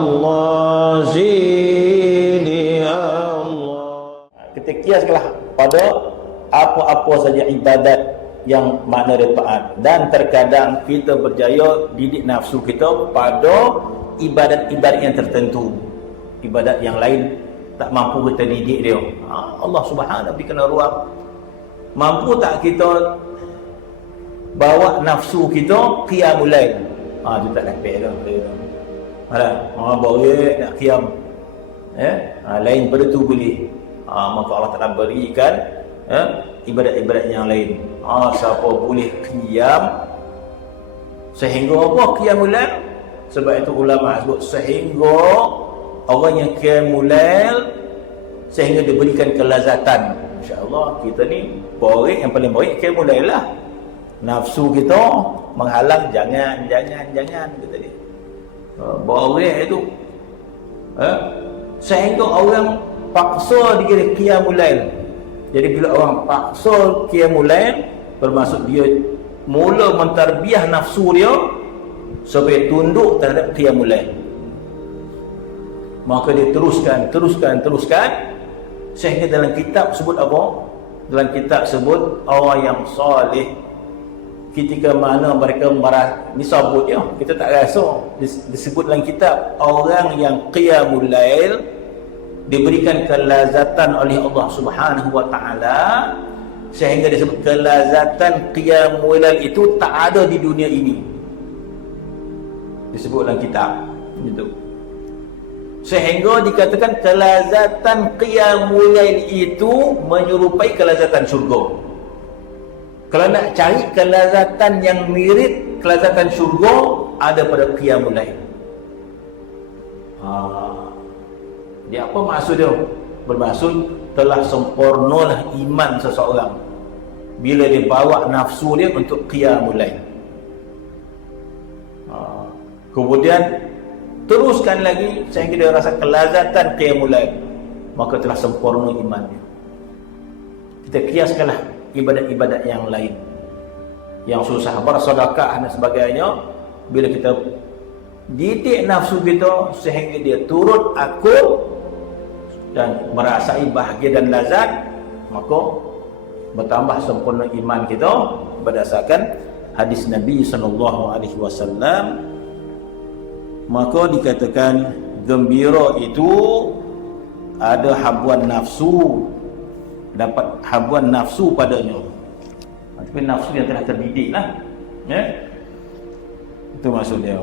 Allah zidni ya Allah Kita kiaskanlah pada apa-apa saja ibadat yang makna dia taat dan terkadang kita berjaya didik nafsu kita pada ibadat-ibadat yang tertentu. Ibadat yang lain tak mampu kita didik dia. Ha, Allah subhanahu wa kena ruang. Mampu tak kita bawa nafsu kita qiyamul lail ha tu tak dapat dah ada ha boleh nak qiyam eh? Ha, lain pada tu boleh. Ha, maka Allah Taala berikan eh, ibadat-ibadat yang lain. Ha, siapa boleh qiyam sehingga apa qiyamul lail sebab itu ulama sebut sehingga orang yang qiyamul lail sehingga diberikan kelazatan. insya-Allah kita ni baik yang paling baik qiyamul lail lah nafsu kita menghalang jangan jangan jangan kata dia baik itu ha? sehingga orang paksa dikira qiyamul lail. Jadi bila orang paksa qiyamul lail bermaksud dia mula mentarbiah nafsu dia supaya tunduk terhadap qiyamul lail. Maka dia teruskan teruskan teruskan. Sehingga dalam kitab sebut apa? Dalam kitab sebut orang yang soleh ketika mana mereka marah ni sabut ya kita tak rasa. Disebut dalam kitab orang yang qiyamul lail diberikan kelazatan oleh Allah Subhanahu wa taala sehingga disebut kelazatan qiyamul lail itu tak ada di dunia ini. Disebut dalam kitab gitu sehingga dikatakan kelazatan qiyamul lail itu menyerupai kelazatan syurga kalau nak cari kelazatan yang mirip kelazatan syurga ada pada qiyamul lail. Ha dia apa maksud dia? Bermaksud telah sempurnalah iman seseorang bila dia bawa nafsu dia untuk qiyamul lail. Ha. kemudian teruskan lagi sehingga dia rasa kelazatan qiyamul lail. Maka telah sempurna iman dia. Kita kiaskanlah ibadat-ibadat yang lain. Yang susah. Bersedekah dan sebagainya bila kita didik nafsu kita sehingga dia turut akur dan merasai bahagia dan lazat maka bertambah sempurna iman kita berdasarkan hadis Nabi sallallahu alaihi wasallam. Maka dikatakan gembira itu ada habuan nafsu dapat habuan nafsu padanya. Tapi nafsu yang telah terdidik lah ya. Itu maksud dia